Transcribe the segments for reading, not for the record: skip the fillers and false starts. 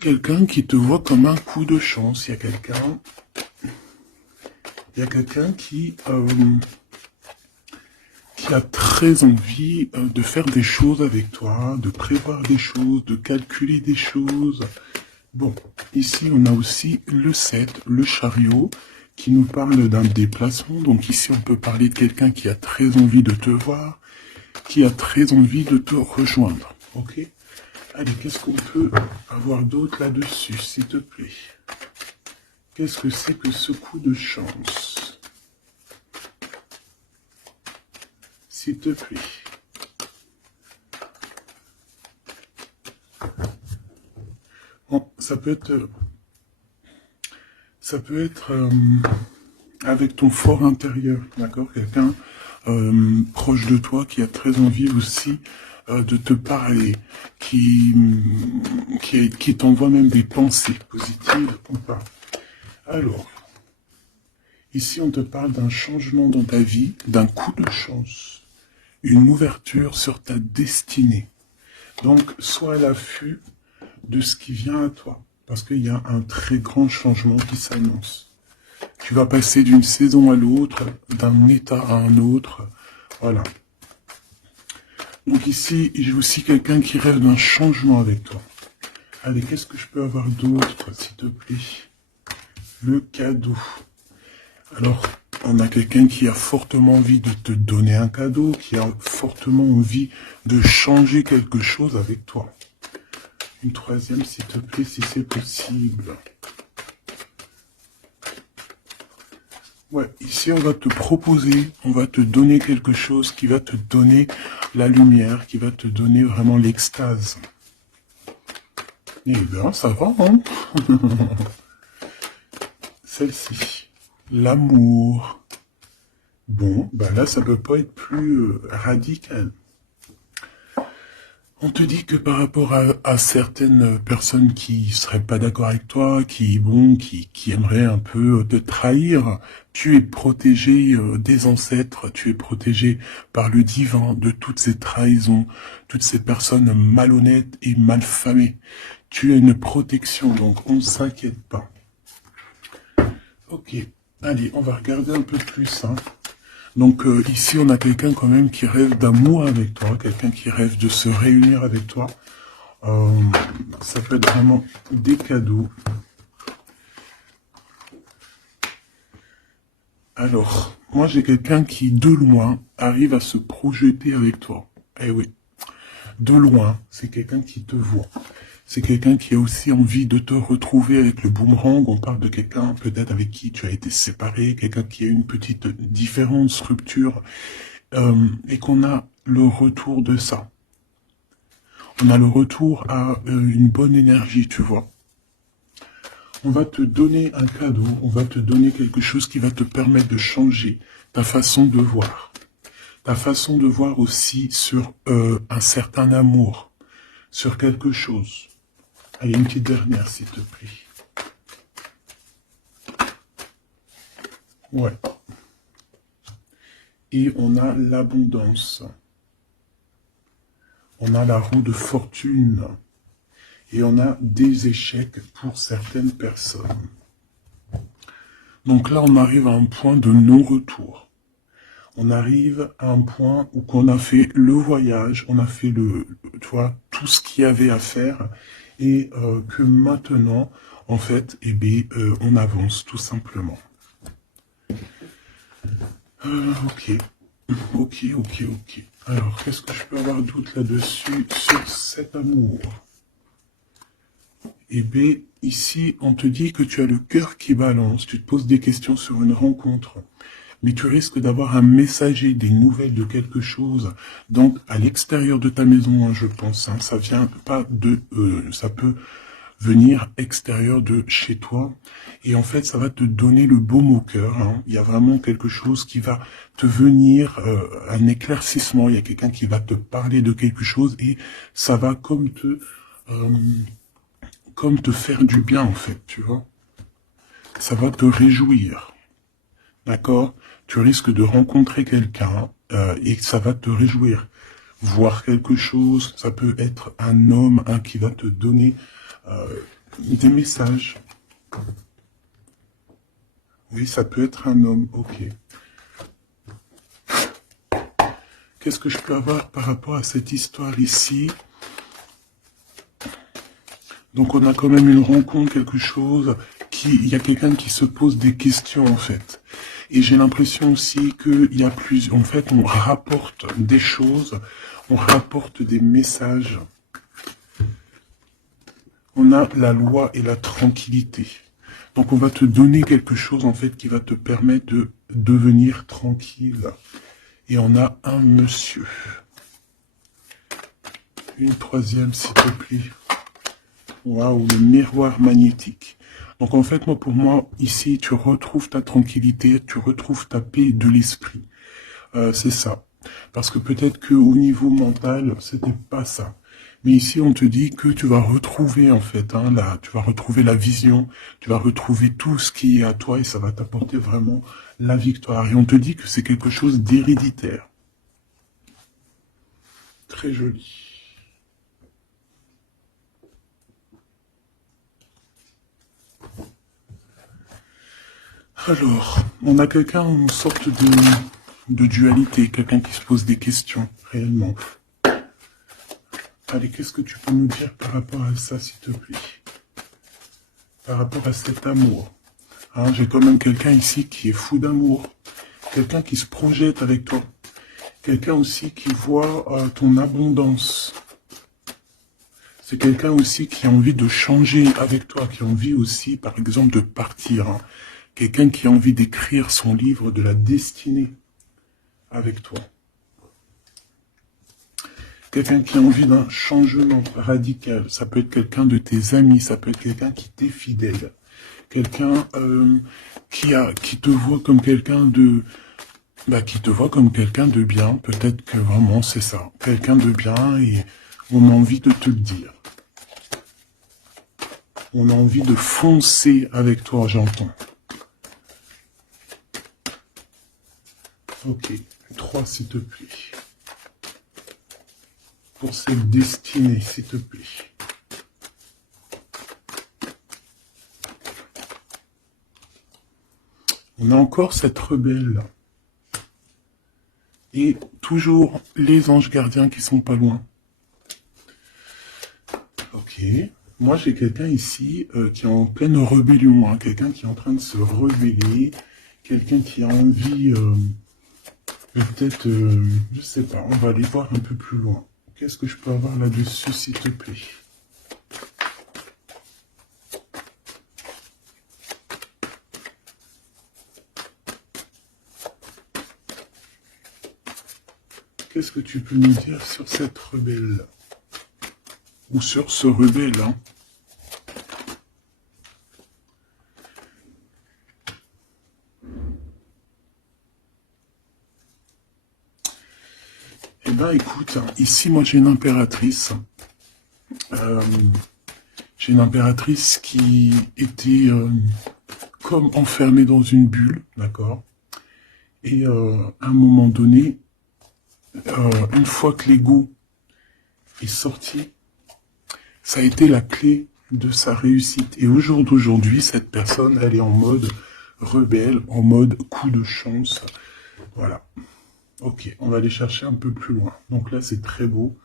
Quelqu'un qui te voit comme un coup de chance. Il y a quelqu'un qui a très envie de faire des choses avec toi, de prévoir des choses, de calculer des choses. Bon, ici on a aussi le 7, le chariot, qui nous parle d'un déplacement. Donc ici on peut parler de quelqu'un qui a très envie de te voir, qui a très envie de te rejoindre. Ok? Allez, qu'est-ce qu'on peut avoir d'autre là-dessus, s'il te plaît? Qu'est-ce que c'est que ce coup de chance? S'il te plaît. Bon, ça peut être avec ton fort intérieur, d'accord? Quelqu'un proche de toi qui a très envie aussi de te parler, qui t'envoie même des pensées positives ou pas. Alors, ici on te parle d'un changement dans ta vie, d'un coup de chance, une ouverture sur ta destinée. Donc, sois à l'affût de ce qui vient à toi, parce qu'il y a un très grand changement qui s'annonce. Tu vas passer d'une saison à l'autre, d'un état à un autre, voilà. Donc ici, j'ai aussi quelqu'un qui rêve d'un changement avec toi. Allez, qu'est-ce que je peux avoir d'autre, s'il te plaît? Le cadeau. Alors, on a quelqu'un qui a fortement envie de te donner un cadeau, qui a fortement envie de changer quelque chose avec toi. Une troisième, s'il te plaît, si c'est possible. Ouais, ici on va te proposer, on va te donner quelque chose qui va te donner la lumière, qui va te donner vraiment l'extase. Eh bien, ça va, hein? Celle-ci, l'amour. Bon, ben là, ça peut pas être plus radical. On te dit que par rapport à certaines personnes qui seraient pas d'accord avec toi, qui aimeraient un peu te trahir, tu es protégé des ancêtres, tu es protégé par le divin de toutes ces trahisons, toutes ces personnes malhonnêtes et malfamées. Tu as une protection, donc on ne s'inquiète pas. Ok, allez, on va regarder un peu plus, hein. Donc ici, on a quelqu'un quand même qui rêve d'amour avec toi, quelqu'un qui rêve de se réunir avec toi. Ça peut être vraiment des cadeaux. Alors, moi j'ai quelqu'un qui, de loin, arrive à se projeter avec toi. Eh oui, de loin, c'est quelqu'un qui te voit. C'est quelqu'un qui a aussi envie de te retrouver avec le boomerang. On parle de quelqu'un peut-être avec qui tu as été séparé, quelqu'un qui a une petite différence, rupture, et qu'on a le retour de ça. On a le retour à une bonne énergie, tu vois. On va te donner un cadeau, on va te donner quelque chose qui va te permettre de changer ta façon de voir. Ta façon de voir aussi sur un certain amour, sur quelque chose. Allez, une petite dernière, s'il te plaît. Ouais. Et on a l'abondance. On a la roue de fortune. Et on a des échecs pour certaines personnes. Donc là, on arrive à un point de non-retour. On arrive à un point où on a fait le voyage, on a fait tu vois, tout ce qu'il y avait à faire, et que maintenant, en fait, eh bien, on avance tout simplement. Ok. Alors, qu'est-ce que je peux avoir d'autre là-dessus sur cet amour? Eh bien, ici, on te dit que tu as le cœur qui balance, tu te poses des questions sur une rencontre, mais tu risques d'avoir un messager, des nouvelles de quelque chose, donc à l'extérieur de ta maison, hein, je pense, hein, ça vient pas de, ça peut venir extérieur de chez toi, et en fait, ça va te donner le baume au cœur, hein. Il y a vraiment quelque chose qui va te venir, un éclaircissement, il y a quelqu'un qui va te parler de quelque chose, et ça va comme te faire du bien, en fait, tu vois. Ça va te réjouir. D'accord? Tu risques de rencontrer quelqu'un et ça va te réjouir. Voir quelque chose, ça peut être un homme qui va te donner des messages. Oui, ça peut être un homme, ok. Qu'est-ce que je peux avoir par rapport à cette histoire ici? Donc on a quand même une rencontre, quelque chose, il y a quelqu'un qui se pose des questions en fait. Et j'ai l'impression aussi qu'il y a plus, en fait on rapporte des choses, on rapporte des messages. On a la loi et la tranquillité. Donc on va te donner quelque chose en fait qui va te permettre de devenir tranquille. Et on a un monsieur. Une troisième s'il te plaît. Waouh, le miroir magnétique. Donc en fait, pour moi, ici, tu retrouves ta tranquillité, tu retrouves ta paix de l'esprit. C'est ça. Parce que peut-être qu'au niveau mental, c'était pas ça. Mais ici, on te dit que tu vas retrouver, en fait, tu vas retrouver la vision, tu vas retrouver tout ce qui est à toi et ça va t'apporter vraiment la victoire. Et on te dit que c'est quelque chose d'héréditaire. Très joli. Alors, on a quelqu'un, une sorte de dualité, quelqu'un qui se pose des questions, réellement. Allez, qu'est-ce que tu peux nous dire par rapport à ça, s'il te plaît? Par rapport à cet amour. Hein, j'ai quand même quelqu'un ici qui est fou d'amour. Quelqu'un qui se projette avec toi. Quelqu'un aussi qui voit ton abondance. C'est quelqu'un aussi qui a envie de changer avec toi, qui a envie aussi, par exemple, de partir. Hein. Quelqu'un qui a envie d'écrire son livre de la destinée avec toi. Quelqu'un qui a envie d'un changement radical. Ça peut être quelqu'un de tes amis, ça peut être quelqu'un qui t'est fidèle. Quelqu'un qui te voit comme quelqu'un de... qui te voit comme quelqu'un de bien. Peut-être que vraiment c'est ça. Quelqu'un de bien et on a envie de te le dire. On a envie de foncer avec toi, j'entends. Ok, 3 s'il te plaît. Pour cette destinée, s'il te plaît. On a encore cette rebelle. Et toujours les anges gardiens qui sont pas loin. Ok. Moi, j'ai quelqu'un ici qui est en pleine rébellion. Hein, quelqu'un qui est en train de se rebeller. Quelqu'un qui a envie... peut-être... je sais pas. On va aller voir un peu plus loin. Qu'est-ce que je peux avoir là-dessus, s'il te plaît? Qu'est-ce que tu peux nous dire sur cette rebelle? Ou sur ce rebelle, hein? Eh ben, écoute, ici, moi, j'ai une impératrice. J'ai une impératrice qui était comme enfermée dans une bulle, d'accord? Et à un moment donné, une fois que l'ego est sorti, ça a été la clé de sa réussite. Et au jour d'aujourd'hui, cette personne, elle est en mode rebelle, en mode coup de chance. Voilà. Ok, on va aller chercher un peu plus loin. Donc là, c'est très beau.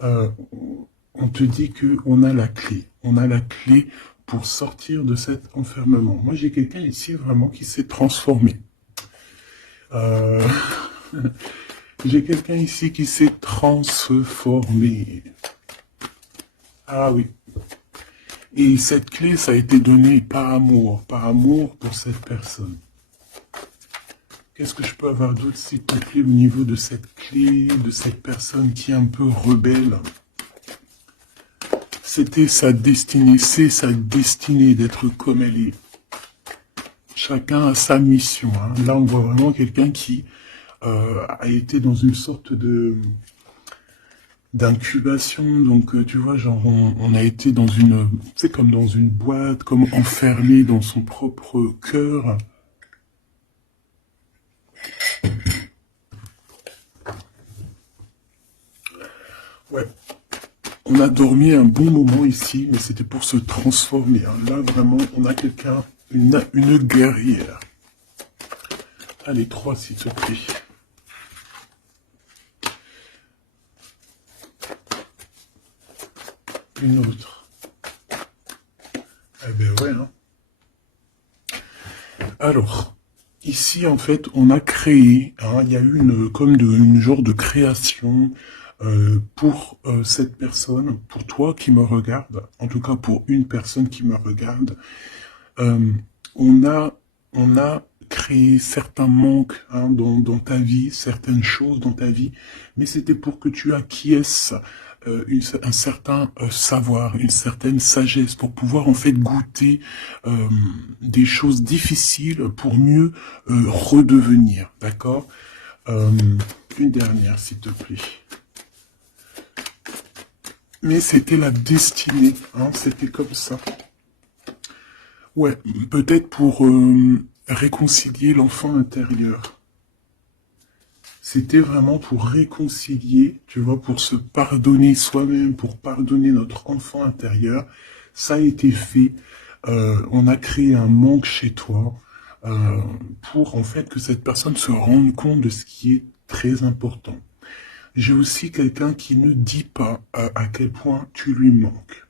On te dit qu'on a la clé. On a la clé pour sortir de cet enfermement. Moi, j'ai quelqu'un ici vraiment qui s'est transformé. J'ai quelqu'un ici qui s'est transformé. Ah oui. Et cette clé, ça a été donné par amour pour cette personne. Qu'est-ce que je peux avoir d'autre, s'il te plaît, au niveau de cette clé, de cette personne qui est un peu rebelle? C'était sa destinée, c'est sa destinée d'être comme elle est. Chacun a sa mission. Hein. Là, on voit vraiment quelqu'un qui a été dans une sorte de d'incubation. Donc, tu vois, genre, on a été dans une... C'est comme dans une boîte, comme enfermé dans son propre cœur. Ouais. on a dormi un bon moment ici, mais c'était pour se transformer. Hein. Là, vraiment, on a quelqu'un, une guerrière. Allez, 3, s'il te plaît. Une autre. Eh ben ouais, hein. Alors, ici, en fait, on a créé, hein, il y a eu une genre de création pour cette personne, pour toi qui me regarde, en tout cas pour une personne qui me regarde. Euh, on a créé certains manques hein, dans ta vie, certaines choses dans ta vie, mais c'était pour que tu acquiesces un certain savoir, une certaine sagesse, pour pouvoir en fait goûter des choses difficiles pour mieux redevenir, d'accord. Une dernière, s'il te plaît. Mais c'était la destinée, hein, c'était comme ça. Ouais, peut-être pour réconcilier l'enfant intérieur. C'était vraiment pour réconcilier, tu vois, pour se pardonner soi-même, pour pardonner notre enfant intérieur. Ça a été fait. On a créé un manque chez toi pour en fait que cette personne se rende compte de ce qui est très important. J'ai aussi quelqu'un qui ne dit pas à quel point tu lui manques.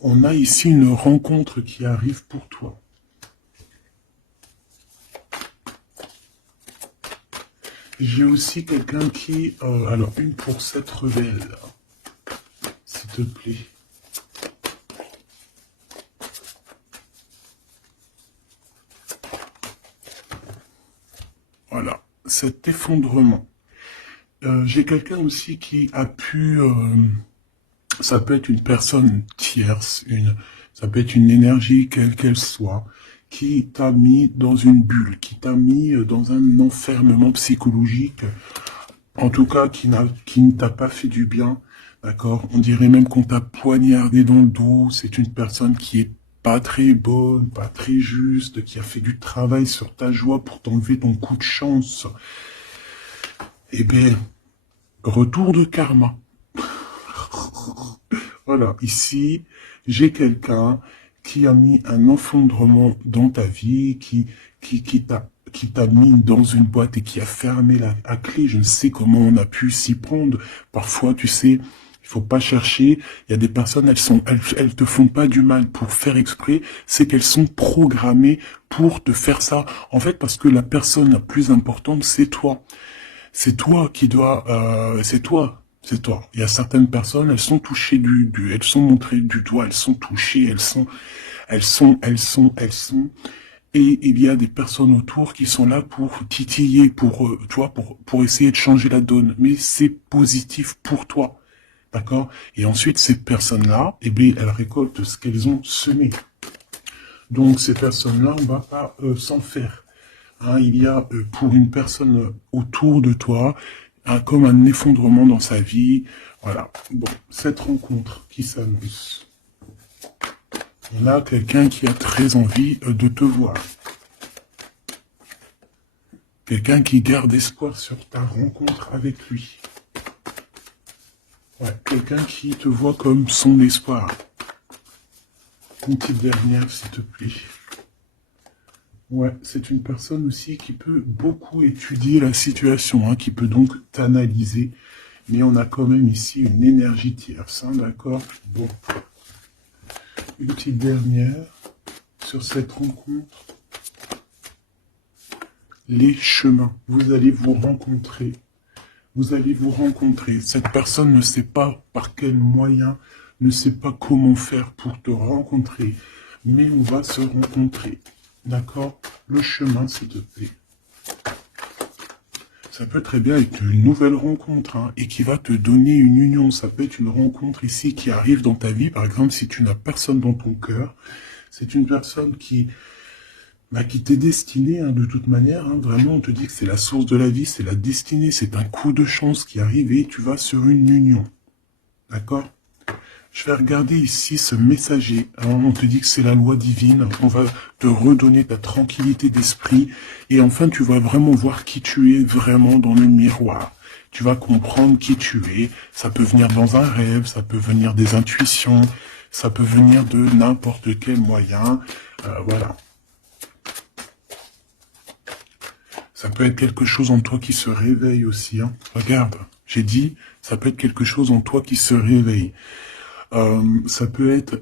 On a ici une rencontre qui arrive pour toi. J'ai aussi quelqu'un qui... alors, une pour cette rebelle, s'il te plaît. Voilà, cet effondrement. J'ai quelqu'un aussi qui a pu... ça peut être une personne tierce, ça peut être une énergie, quelle qu'elle soit, qui t'a mis dans une bulle, qui t'a mis dans un enfermement psychologique, en tout cas qui ne t'a pas fait du bien, d'accord. On dirait même qu'on t'a poignardé dans le dos, c'est une personne qui est pas très bonne, pas très juste, qui a fait du travail sur ta joie pour t'enlever ton coup de chance. Eh bien, retour de karma. Voilà, ici, j'ai quelqu'un qui a mis un effondrement dans ta vie, qui t'a mis dans une boîte et qui a fermé la clé. Je ne sais comment on a pu s'y prendre. Parfois, tu sais, il faut pas chercher. Il y a des personnes, elles te font pas du mal pour faire exprès. C'est qu'elles sont programmées pour te faire ça. En fait, parce que la personne la plus importante, c'est toi. C'est toi qui dois, c'est toi. C'est toi. Il y a certaines personnes, elles sont touchées elles sont montrées du doigt, elles sont touchées, elles sont. Et il y a des personnes autour qui sont là pour titiller, tu vois, pour essayer de changer la donne. Mais c'est positif pour toi. D'accord? Et ensuite, ces personnes-là, eh bien, elles récoltent ce qu'elles ont semé. Donc, ces personnes-là, on va pas s'en faire. Hein, il y a pour une personne autour de toi, comme un effondrement dans sa vie. Voilà. Bon, cette rencontre qui s'annonce. On a quelqu'un qui a très envie de te voir. Quelqu'un qui garde espoir sur ta rencontre avec lui. Ouais, quelqu'un qui te voit comme son espoir. Une petite dernière, s'il te plaît. Ouais, c'est une personne aussi qui peut beaucoup étudier la situation, hein, qui peut donc t'analyser. Mais on a quand même ici une énergie tierce, hein, d'accord? Bon. Une petite dernière sur cette rencontre. Les chemins. Vous allez vous rencontrer. Vous allez vous rencontrer. Cette personne ne sait pas par quel moyen, ne sait pas comment faire pour te rencontrer. Mais on va se rencontrer. D'accord? Le chemin, s'il te plaît. Ça peut très bien être une nouvelle rencontre hein, et qui va te donner une union. Ça peut être une rencontre ici qui arrive dans ta vie. Par exemple, si tu n'as personne dans ton cœur, c'est une personne qui t'est destinée hein, de toute manière. Hein, vraiment, on te dit que c'est la source de la vie, c'est la destinée, c'est un coup de chance qui arrive et tu vas sur une union. D'accord? Je vais regarder ici ce messager. Alors, on te dit que c'est la loi divine. On va te redonner ta tranquillité d'esprit. Et enfin, tu vas vraiment voir qui tu es vraiment dans le miroir. Tu vas comprendre qui tu es. Ça peut venir dans un rêve, ça peut venir des intuitions, ça peut venir de n'importe quel moyen. Voilà. Ça peut être quelque chose en toi qui se réveille aussi. Hein. Regarde, j'ai dit, ça peut être quelque chose en toi qui se réveille. Ça peut être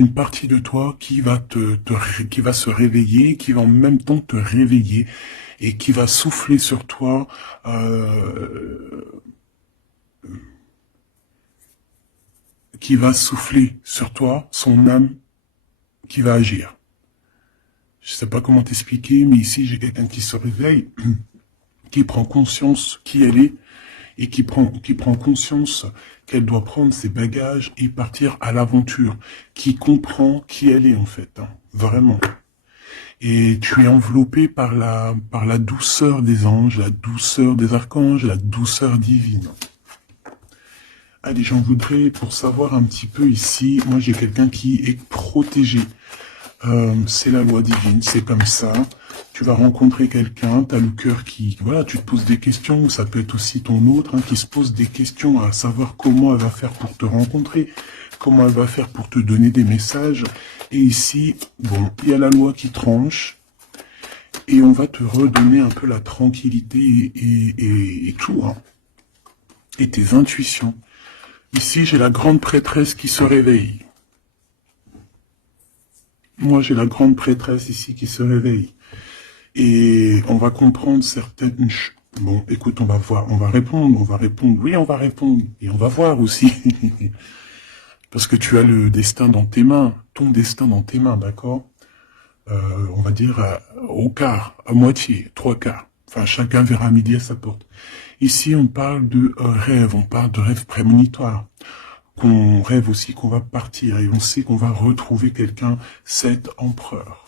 une partie de toi qui va qui va se réveiller, qui va en même temps te réveiller et qui va souffler sur toi son âme qui va agir. Je sais pas comment t'expliquer, mais ici j'ai quelqu'un qui se réveille, qui prend conscience qui elle est et qui prend conscience qu'elle doit prendre ses bagages et partir à l'aventure, qui comprend qui elle est en fait, hein, vraiment. Et tu es enveloppé par la douceur des anges, la douceur des archanges, la douceur divine. Allez, j'en voudrais pour savoir un petit peu ici, moi j'ai quelqu'un qui est protégé. C'est la loi divine, c'est comme ça. Tu vas rencontrer quelqu'un, tu as le cœur qui... Voilà, tu te poses des questions, ça peut être aussi ton autre, hein, qui se pose des questions à savoir comment elle va faire pour te rencontrer, comment elle va faire pour te donner des messages. Et ici, bon, il y a la loi qui tranche, et on va te redonner un peu la tranquillité et tout, hein, et tes intuitions. Ici, j'ai la grande prêtresse qui se réveille. Moi, j'ai la grande prêtresse ici qui se réveille. Et on va comprendre certaines... Bon, écoute, on va voir, on va répondre, oui, on va répondre. Et on va voir aussi. Parce que tu as le destin dans tes mains, ton destin dans tes mains, d'accord on va dire au quart, à moitié, 3/4. Enfin, chacun verra midi à sa porte. Ici, on parle de rêve, on parle de rêve prémonitoire. Qu'on rêve aussi qu'on va partir et on sait qu'on va retrouver quelqu'un, cet empereur.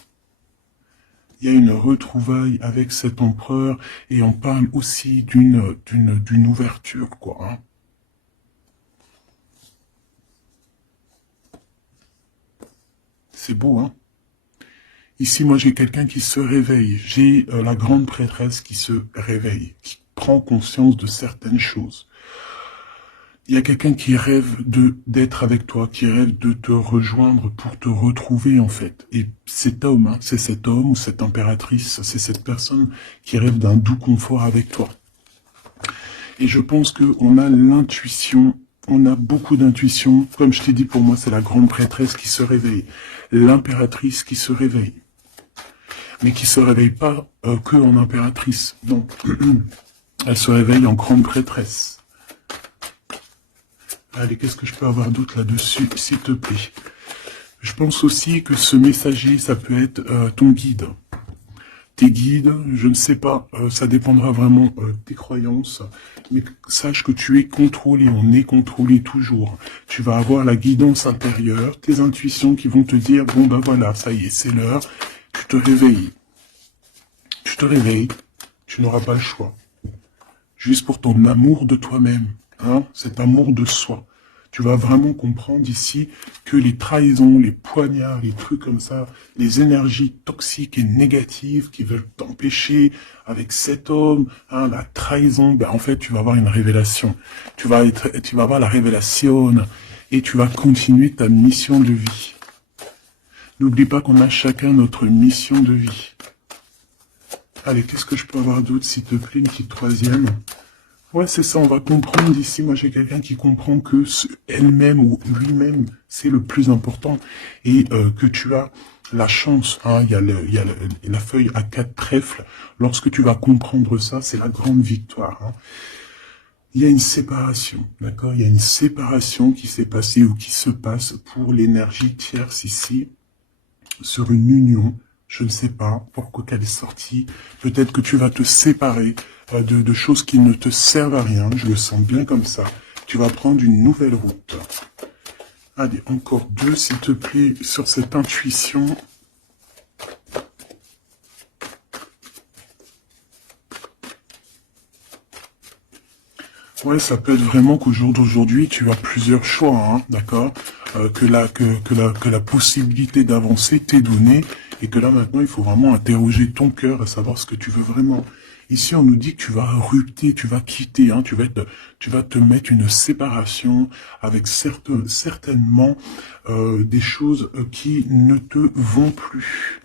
Il y a une retrouvaille avec cet empereur et on parle aussi d'une ouverture, quoi. Hein. C'est beau, hein. Ici, moi, j'ai quelqu'un qui se réveille. J'ai la grande prêtresse qui se réveille, qui prend conscience de certaines choses. Il y a quelqu'un qui rêve d'être avec toi, qui rêve de te rejoindre pour te retrouver, en fait. Et cet homme, hein, c'est cet homme ou cette impératrice, c'est cette personne qui rêve d'un doux confort avec toi. Et je pense qu'on a l'intuition, on a beaucoup d'intuition. Comme je t'ai dit, pour moi, c'est la grande prêtresse qui se réveille. L'impératrice qui se réveille. Mais qui se réveille pas que en impératrice. Non. Elle se réveille en grande prêtresse. Allez, qu'est-ce que je peux avoir d'autre là-dessus, s'il te plaît? Je pense aussi que ce messager, ça peut être ton guide. Tes guides, je ne sais pas, ça dépendra vraiment de tes croyances, mais sache que tu es contrôlé, on est contrôlé toujours. Tu vas avoir la guidance intérieure, tes intuitions qui vont te dire, bon ben voilà, ça y est, c'est l'heure, tu te réveilles. Tu te réveilles, tu n'auras pas le choix. Juste pour ton amour de toi-même. Hein, cet amour de soi. Tu vas vraiment comprendre ici que les trahisons, les poignards, les trucs comme ça, les énergies toxiques et négatives qui veulent t'empêcher avec cet homme, hein, la trahison, ben en fait tu vas avoir une révélation. Tu vas avoir la révélation et tu vas continuer ta mission de vie. N'oublie pas qu'on a chacun notre mission de vie. Allez, qu'est-ce que je peux avoir d'autre, s'il te plaît, une petite troisième? Ouais, c'est ça, on va comprendre ici. Moi, j'ai quelqu'un qui comprend que elle-même ou lui-même, c'est le plus important. Et que tu as la chance, hein, il y a la feuille à 4 trèfles. Lorsque tu vas comprendre ça, c'est la grande victoire. Hein. Il y a une séparation, d'accord? Il y a une séparation qui s'est passée ou qui se passe pour l'énergie tierce ici, sur une union. Je ne sais pas pourquoi qu'elle est sortie. Peut-être que tu vas te séparer de choses qui ne te servent à rien. Je le sens bien comme ça. Tu vas prendre une nouvelle route. Allez, encore 2, s'il te plaît, sur cette intuition. Ouais, ça peut être vraiment qu'au jour d'aujourd'hui, tu as plusieurs choix, hein, d'accord, que la possibilité d'avancer t'est donnée, et que là, maintenant, il faut vraiment interroger ton cœur et savoir ce que tu veux vraiment. Ici, on nous dit que tu vas rupter, tu vas quitter, hein, tu vas te mettre une séparation avec certainement des choses qui ne te vont plus.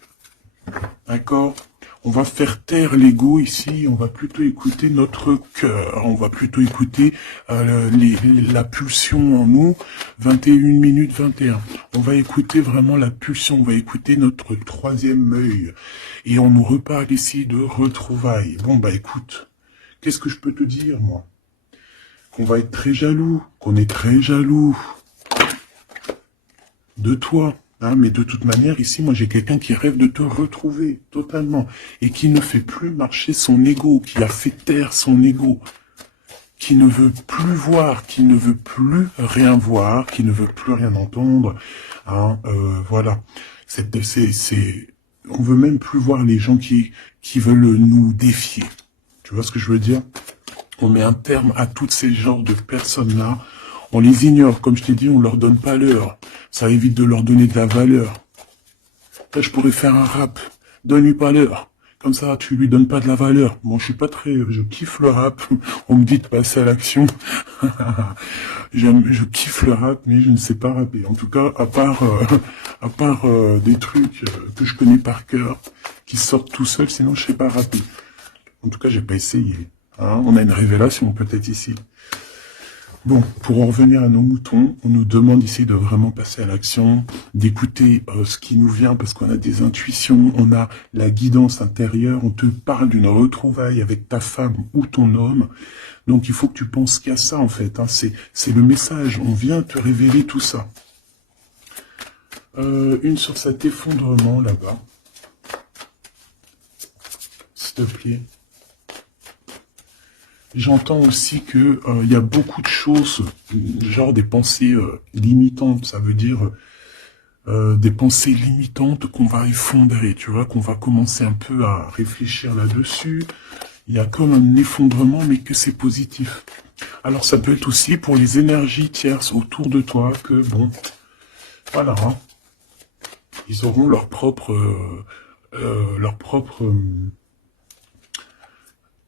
D'accord? On va faire taire l'ego ici, on va plutôt écouter notre cœur, on va plutôt écouter la pulsion en nous, 21 minutes 21. On va écouter vraiment la pulsion, on va écouter notre troisième œil. Et on nous reparle ici de retrouvailles. Bon bah écoute, qu'est-ce que je peux te dire moi? Qu'on va être très jaloux, qu'on est très jaloux de toi. Hein, mais de toute manière, ici, moi, j'ai quelqu'un qui rêve de te retrouver totalement et qui ne fait plus marcher son ego, qui a fait taire son ego, qui ne veut plus voir, qui ne veut plus rien voir, qui ne veut plus rien entendre. Hein, voilà. On veut même plus voir les gens qui veulent nous défier. Tu vois ce que je veux dire? On met un terme à tous ces genres de personnes-là. On les ignore, comme je t'ai dit, on leur donne pas l'heure. Ça évite de leur donner de la valeur. Là, je pourrais faire un rap. Donne-lui pas l'heure. Comme ça, tu lui donnes pas de la valeur. Bon, je suis pas très... Je kiffe le rap. On me dit de passer à l'action. Je kiffe le rap, mais je ne sais pas rapper. En tout cas, à part des trucs que je connais par cœur, qui sortent tout seuls, sinon je sais pas rapper. En tout cas, j'ai pas essayé. Hein, on a une révélation peut-être ici. Bon, pour en revenir à nos moutons, on nous demande ici de vraiment passer à l'action, d'écouter ce qui nous vient parce qu'on a des intuitions, on a la guidance intérieure, on te parle d'une retrouvaille avec ta femme ou ton homme. Donc il faut que tu penses qu'à ça en fait, hein. C'est le message, on vient te révéler tout ça. Une sur cet effondrement là-bas, s'il te plaît. J'entends aussi que y a beaucoup de choses, genre des pensées limitantes. Ça veut dire des pensées limitantes qu'on va effondrer, tu vois, qu'on va commencer un peu à réfléchir là-dessus. Il y a comme un effondrement, mais que c'est positif. Alors ça peut être aussi pour les énergies tierces autour de toi, que bon, voilà, hein, ils auront leur propre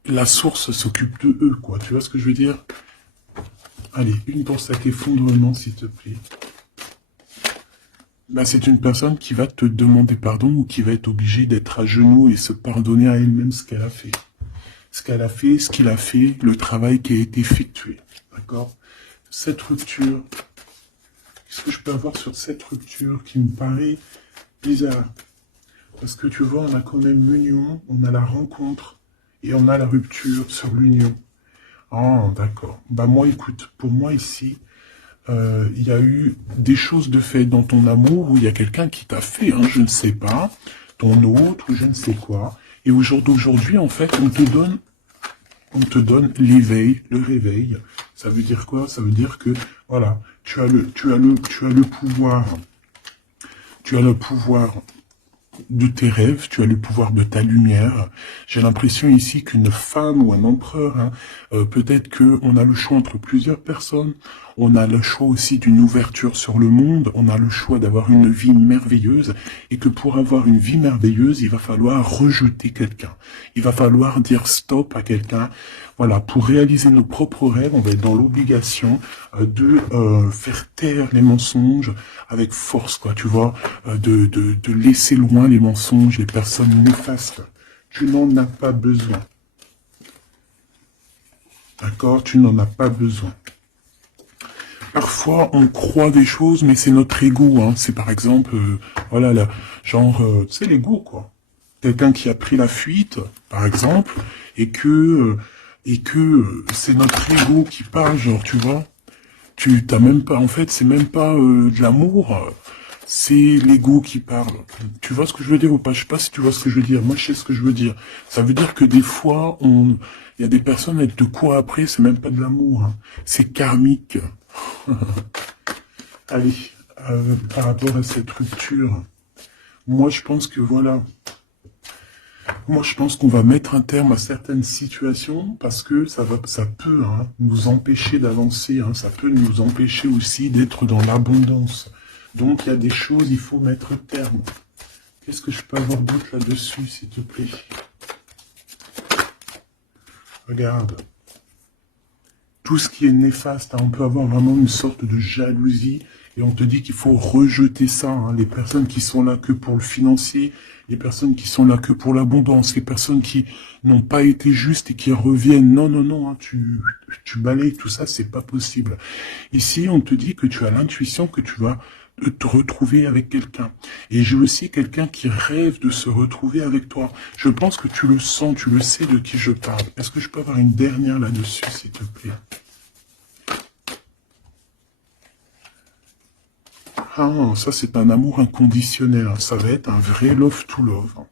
la source s'occupe de eux, quoi. Tu vois ce que je veux dire? Allez, une pour cet effondrement, s'il te plaît. Bah, c'est une personne qui va te demander pardon ou qui va être obligée d'être à genoux et se pardonner à elle-même ce qu'elle a fait. Ce qu'elle a fait, ce qu'il a fait, le travail qui a été effectué. D'accord? Cette rupture, qu'est-ce que je peux avoir sur cette rupture qui me paraît bizarre? Parce que tu vois, on a quand même l'union, on a la rencontre, et on a la rupture sur l'union. Ah, d'accord. Bah moi, écoute, pour moi ici, il y a eu des choses de fait dans ton amour où il y a quelqu'un qui t'a fait, hein, je ne sais pas, ton autre, ou je ne sais quoi. Et au jour d'aujourd'hui, en fait, on te donne l'éveil, le réveil. Ça veut dire quoi? Ça veut dire que, voilà, tu as le pouvoir. Tu as le pouvoir de tes rêves, tu as le pouvoir de ta lumière. J'ai l'impression ici qu'une femme ou un empereur, hein, peut-être qu'on a le choix entre plusieurs personnes, on a le choix aussi d'une ouverture sur le monde, on a le choix d'avoir une vie merveilleuse, et que pour avoir une vie merveilleuse, il va falloir rejeter quelqu'un. Il va falloir dire stop à quelqu'un. Voilà, pour réaliser nos propres rêves, on va être dans l'obligation de faire taire les mensonges avec force, quoi, tu vois, de laisser loin les mensonges, les personnes néfastes. Tu n'en as pas besoin. D'accord? Tu n'en as pas besoin. Parfois, on croit des choses, mais c'est notre ego, hein. C'est par exemple, voilà, là, genre, c'est l'ego, quoi. Quelqu'un qui a pris la fuite, par exemple, et que c'est notre ego qui parle, genre, tu vois. Tu t'as même pas, en fait, c'est même pas de l'amour, c'est l'ego qui parle. Tu vois ce que je veux dire ou pas? Je sais pas si tu vois ce que je veux dire. Moi, je sais ce que je veux dire. Ça veut dire que des fois, il y a des personnes, elles te courent après, c'est même pas de l'amour, hein. C'est karmique. Allez, par rapport à cette rupture, moi, je pense que voilà, Moi, je pense qu'on va mettre un terme à certaines situations parce que ça peut hein, nous empêcher d'avancer. Hein, ça peut nous empêcher aussi d'être dans l'abondance. Donc, il y a des choses, il faut mettre terme. Qu'est-ce que je peux avoir d'autre là-dessus, s'il te plaît? Regarde. Tout ce qui est néfaste, hein, on peut avoir vraiment une sorte de jalousie et on te dit qu'il faut rejeter ça. Hein, les personnes qui sont là que pour le financier, les personnes qui sont là que pour l'abondance, les personnes qui n'ont pas été justes et qui reviennent. Non, non, non, hein, tu balayes tout ça, c'est pas possible. Ici, on te dit que tu as l'intuition que tu vas te retrouver avec quelqu'un. Et j'ai aussi quelqu'un qui rêve de se retrouver avec toi. Je pense que tu le sens, tu le sais de qui je parle. Est-ce que je peux avoir une dernière là-dessus, s'il te plaît? Ah, ça c'est un amour inconditionnel. Hein. Ça va être un vrai love to love. Hein.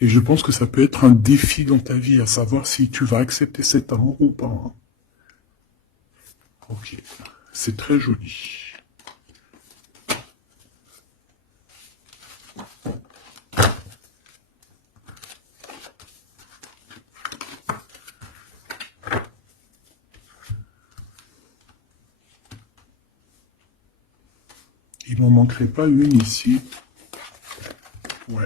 Et je pense que ça peut être un défi dans ta vie, à savoir si tu vas accepter cet amour ou pas. Hein. Ok, c'est très joli. Il n'en manquerait pas une ici. Ouais.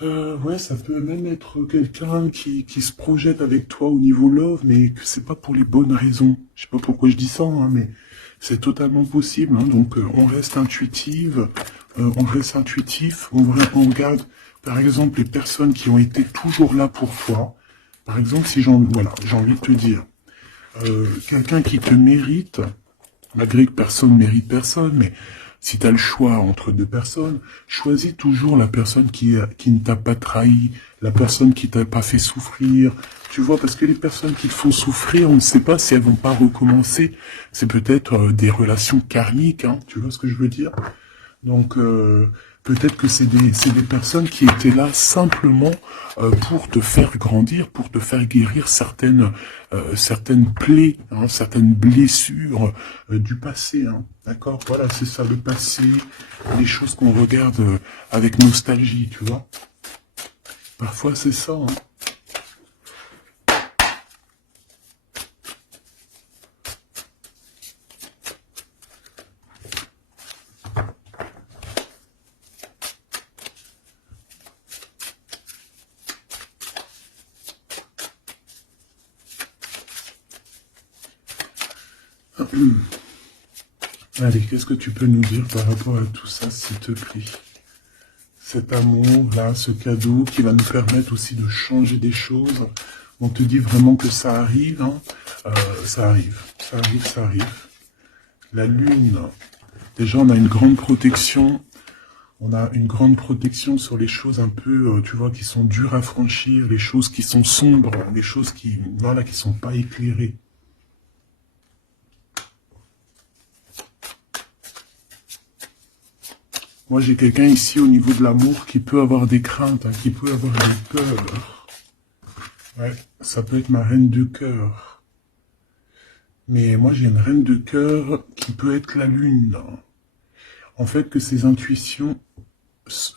Ouais, ça peut même être quelqu'un qui se projette avec toi au niveau love, mais que c'est pas pour les bonnes raisons. Je sais pas pourquoi je dis ça, hein, mais c'est totalement possible. Hein. Donc, on reste intuitive, on reste intuitif, on regarde, par exemple, les personnes qui ont été toujours là pour toi. Par exemple, si voilà, j'ai envie de te dire, quelqu'un qui te mérite, malgré que personne ne mérite personne, mais si tu as le choix entre deux personnes, choisis toujours la personne qui ne t'a pas trahi, la personne qui t'a pas fait souffrir. Tu vois, parce que les personnes qui te font souffrir, on ne sait pas si elles vont pas recommencer. C'est peut-être des relations karmiques, hein, tu vois ce que je veux dire? Donc, peut-être que c'est des personnes qui étaient là simplement pour te faire grandir, pour te faire guérir certaines plaies, hein, certaines blessures du passé. Hein, d'accord? Voilà, c'est ça, le passé, les choses qu'on regarde avec nostalgie, tu vois. Parfois, c'est ça. Hein. Allez, qu'est-ce que tu peux nous dire par rapport à tout ça, s'il te plaît? Cet amour-là, ce cadeau qui va nous permettre aussi de changer des choses. On te dit vraiment que ça arrive, hein. Ça arrive, ça arrive, ça arrive. La lune, déjà on a une grande protection. On a une grande protection sur les choses un peu, tu vois, qui sont dures à franchir, les choses qui sont sombres, les choses qui, voilà, qui sont pas éclairées. Moi, j'ai quelqu'un ici au niveau de l'amour qui peut avoir des craintes, hein, qui peut avoir une peur. Ouais, ça peut être ma reine de cœur. Mais moi, j'ai une reine de cœur qui peut être la lune. En fait, que ses intuitions...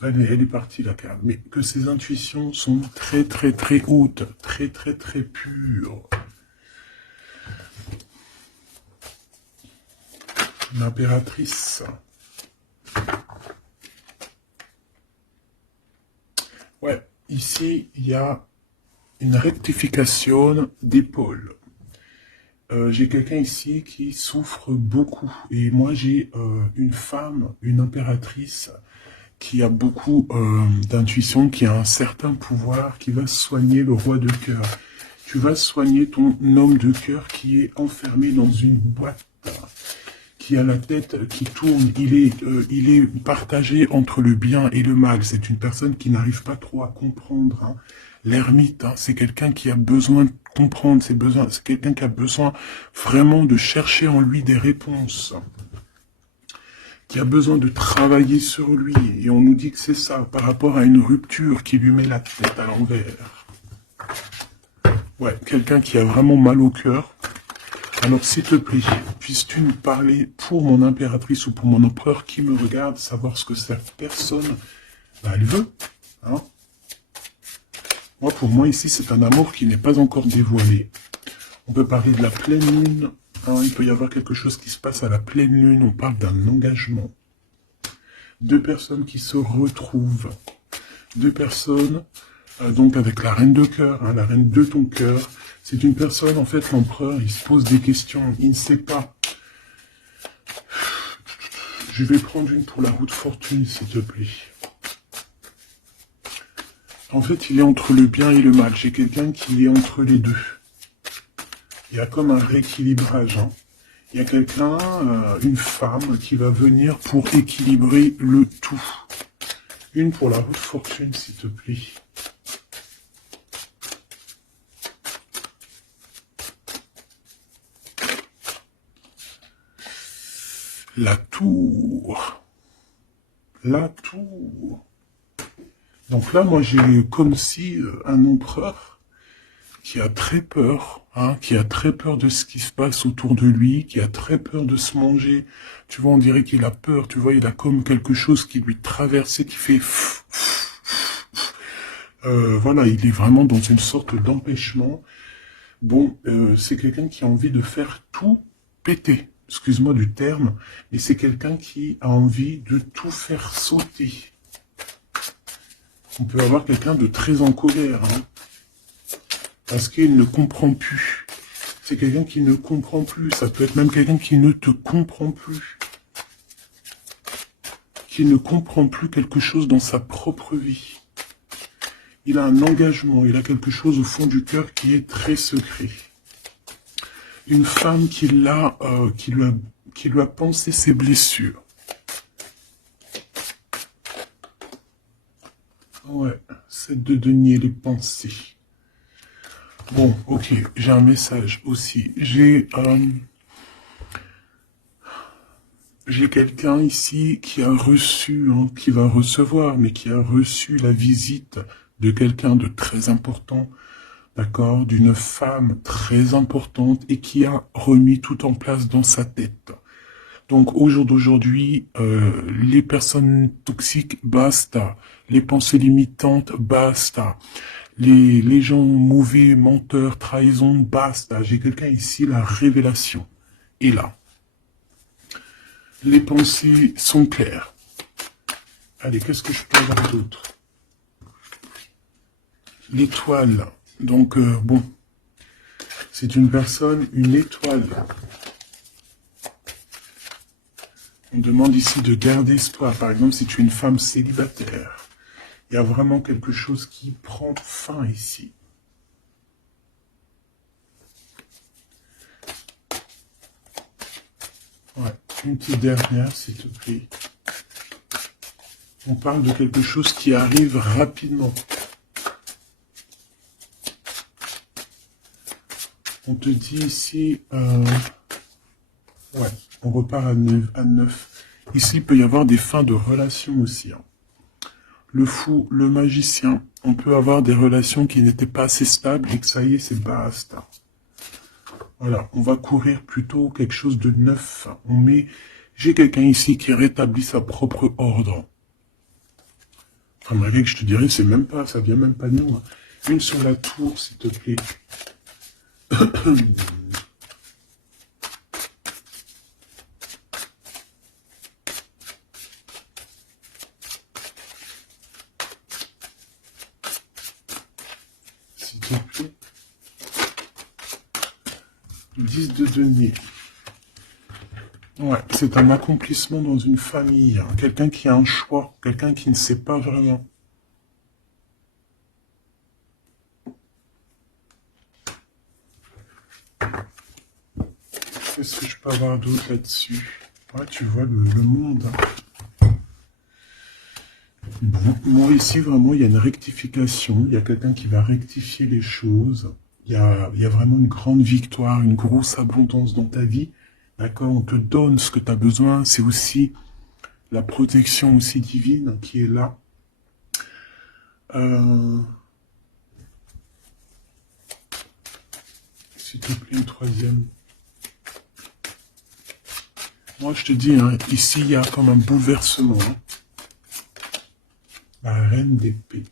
Elle est partie, la carte. Mais que ses intuitions sont très, très, très hautes. Très, très, très pures. L'impératrice... Ouais, ici, il y a une rectification d'épaule. J'ai quelqu'un ici qui souffre beaucoup. Et moi, j'ai une femme, une impératrice, qui a beaucoup d'intuition, qui a un certain pouvoir, qui va soigner le roi de cœur. Tu vas soigner ton homme de cœur qui est enfermé dans une boîte, qui a la tête qui tourne, il est partagé entre le bien et le mal. C'est une personne qui n'arrive pas trop à comprendre. Hein. L'ermite, hein, c'est quelqu'un qui a besoin de comprendre ses besoins. C'est quelqu'un qui a besoin vraiment de chercher en lui des réponses. Qui a besoin de travailler sur lui. Et on nous dit que c'est ça, par rapport à une rupture qui lui met la tête à l'envers. Ouais, quelqu'un qui a vraiment mal au cœur. Alors, s'il te plaît, puisses-tu nous parler pour mon impératrice ou pour mon empereur qui me regarde, savoir ce que cette personne Bah, elle veut. Hein. Moi, pour moi, ici, c'est un amour qui n'est pas encore dévoilé. On peut parler de la pleine lune. Hein, il peut y avoir quelque chose qui se passe à la pleine lune. On parle d'un engagement. Deux personnes qui se retrouvent. Deux personnes, donc avec la reine de cœur, hein, la reine de ton cœur. C'est une personne, en fait, l'empereur, il se pose des questions. Il ne sait pas. Je vais prendre une pour la roue de fortune, s'il te plaît. En fait, il est entre le bien et le mal. J'ai quelqu'un qui est entre les deux. Il y a comme un rééquilibrage. Hein. Il y a quelqu'un, une femme, qui va venir pour équilibrer le tout. Une pour la roue de fortune, s'il te plaît. La tour. La tour. Donc là, moi, j'ai comme si un empereur qui a très peur, hein, qui a très peur de ce qui se passe autour de lui, qui a très peur de se manger. Tu vois, on dirait qu'il a peur, tu vois, il a comme quelque chose qui lui traverse et qui fait... voilà, il est vraiment dans une sorte d'empêchement. Bon, c'est quelqu'un qui a envie de faire tout péter. Excuse-moi du terme, mais c'est quelqu'un qui a envie de tout faire sauter. On peut avoir quelqu'un de très en colère, hein, parce qu'il ne comprend plus. C'est quelqu'un qui ne comprend plus. Ça peut être même quelqu'un qui ne te comprend plus. Qui ne comprend plus quelque chose dans sa propre vie. Il a un engagement, il a quelque chose au fond du cœur qui est très secret. Une femme qui lui a pensé ses blessures. Ouais, c'est de denier les pensées. Bon, ok, j'ai un message aussi. J'ai quelqu'un ici qui a reçu, hein, qui va recevoir, mais qui a reçu la visite de quelqu'un de très important, d'accord, d'une femme très importante et qui a remis tout en place dans sa tête. Donc au jour d'aujourd'hui, les personnes toxiques, basta. Les pensées limitantes, basta. Les gens mauvais, menteurs, trahison, basta. J'ai quelqu'un ici, la révélation est là. Les pensées sont claires. Allez, qu'est-ce que je peux avoir d'autre? L'étoile. Donc, bon, c'est une personne, une étoile. On demande ici de garder espoir. Par exemple, si tu es une femme célibataire, il y a vraiment quelque chose qui prend fin ici. Ouais, une petite dernière, s'il te plaît. On parle de quelque chose qui arrive rapidement. On te dit ici... ouais, on repart à 9. Ici, il peut y avoir des fins de relations aussi. Hein. Le fou, le magicien, on peut avoir des relations qui n'étaient pas assez stables et que ça y est, c'est basta. Voilà, on va courir plutôt quelque chose de neuf. On met... J'ai quelqu'un ici qui rétablit sa propre ordre. Enfin, malgré que je te dirais, c'est même pas, ça vient même pas de nous. Hein. Une sur la tour, s'il te plaît. S'il te plaît. 10 de denier. Ouais, c'est un accomplissement dans une famille. Hein. Quelqu'un qui a un choix. Quelqu'un qui ne sait pas vraiment. Qu'est-ce que je peux avoir d'autre là-dessus? Ouais, tu vois le monde. Hein. Bon, moi ici, vraiment, il y a une rectification. Il y a quelqu'un qui va rectifier les choses. Il y a vraiment une grande victoire, une grosse abondance dans ta vie. D'accord, on te donne ce que tu as besoin. C'est aussi la protection aussi divine qui est là. S'il te plaît, une troisième. Moi, je te dis, hein, ici, il y a comme un bouleversement. Hein. La reine d'épée.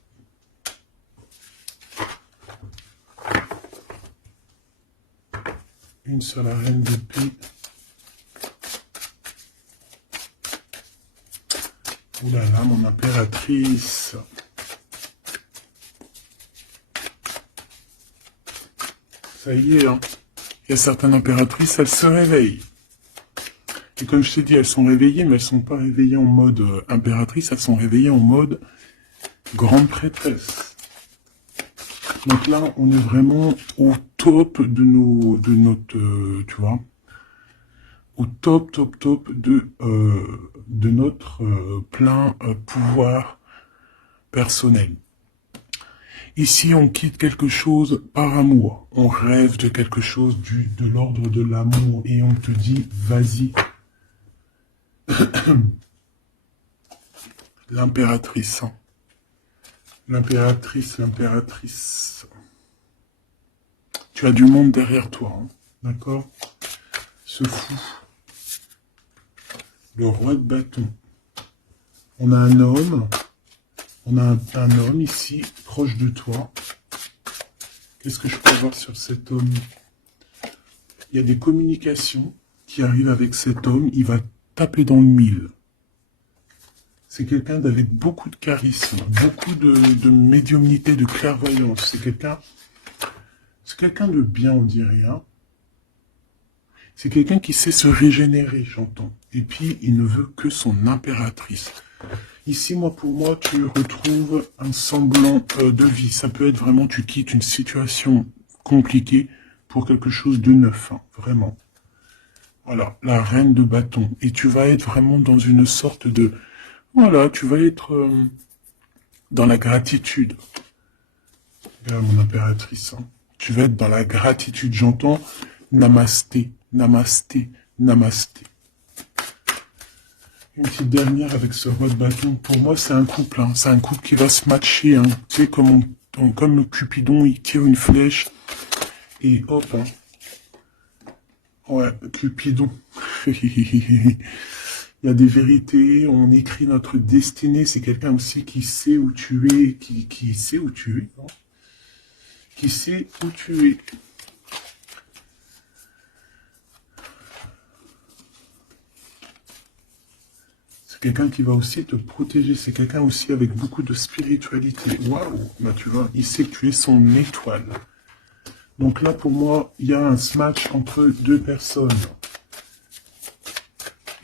Une seule reine d'épée. Ouh là là, mon impératrice. Ça y est, hein. Il y a certaines impératrices, elles se réveillent. Et comme je t'ai dit, elles sont réveillées, mais elles sont pas réveillées en mode impératrice, elles sont réveillées en mode grande prêtresse. Donc là, on est vraiment au top de notre, tu vois, au top de notre plein pouvoir personnel. Ici, on quitte quelque chose par amour. On rêve de quelque chose de l'ordre de l'amour et on te dit, vas-y. L'impératrice. Hein. L'impératrice. Tu as du monde derrière toi. Hein. D'accord? Ce fou. Le roi de bâton. On a un homme. On a un homme ici, proche de toi. Qu'est-ce que je peux voir sur cet homme? Il y a des communications qui arrivent avec cet homme. Il va taper dans le mille. C'est quelqu'un d'avec beaucoup de charisme, beaucoup de médiumnité, de clairvoyance. C'est quelqu'un de bien, on dirait. Hein. C'est quelqu'un qui sait se régénérer, j'entends. Et puis, il ne veut que son impératrice. Ici, pour moi, tu retrouves un semblant de vie. Ça peut être vraiment, tu quittes une situation compliquée pour quelque chose de neuf, hein, vraiment. Voilà, la reine de bâton. Et tu vas être vraiment dans une sorte de... Voilà, tu vas être dans la gratitude. Regarde mon impératrice. Hein. Tu vas être dans la gratitude. J'entends namasté, namasté, namasté. Une petite dernière avec ce roi de bâton. Pour moi, c'est un couple. Hein. C'est un couple qui va se matcher. Hein. Tu sais, comme le Cupidon, il tire une flèche. Et hop. Hein. Ouais, Cupidon. Il y a des vérités. On écrit notre destinée. C'est quelqu'un aussi qui sait où tu es. Qui sait où tu es. Non, qui sait où tu es. Quelqu'un qui va aussi te protéger, c'est quelqu'un aussi avec beaucoup de spiritualité. Waouh, bah tu vois, il sait que tu es son étoile. Donc là, pour moi, il y a un match entre deux personnes.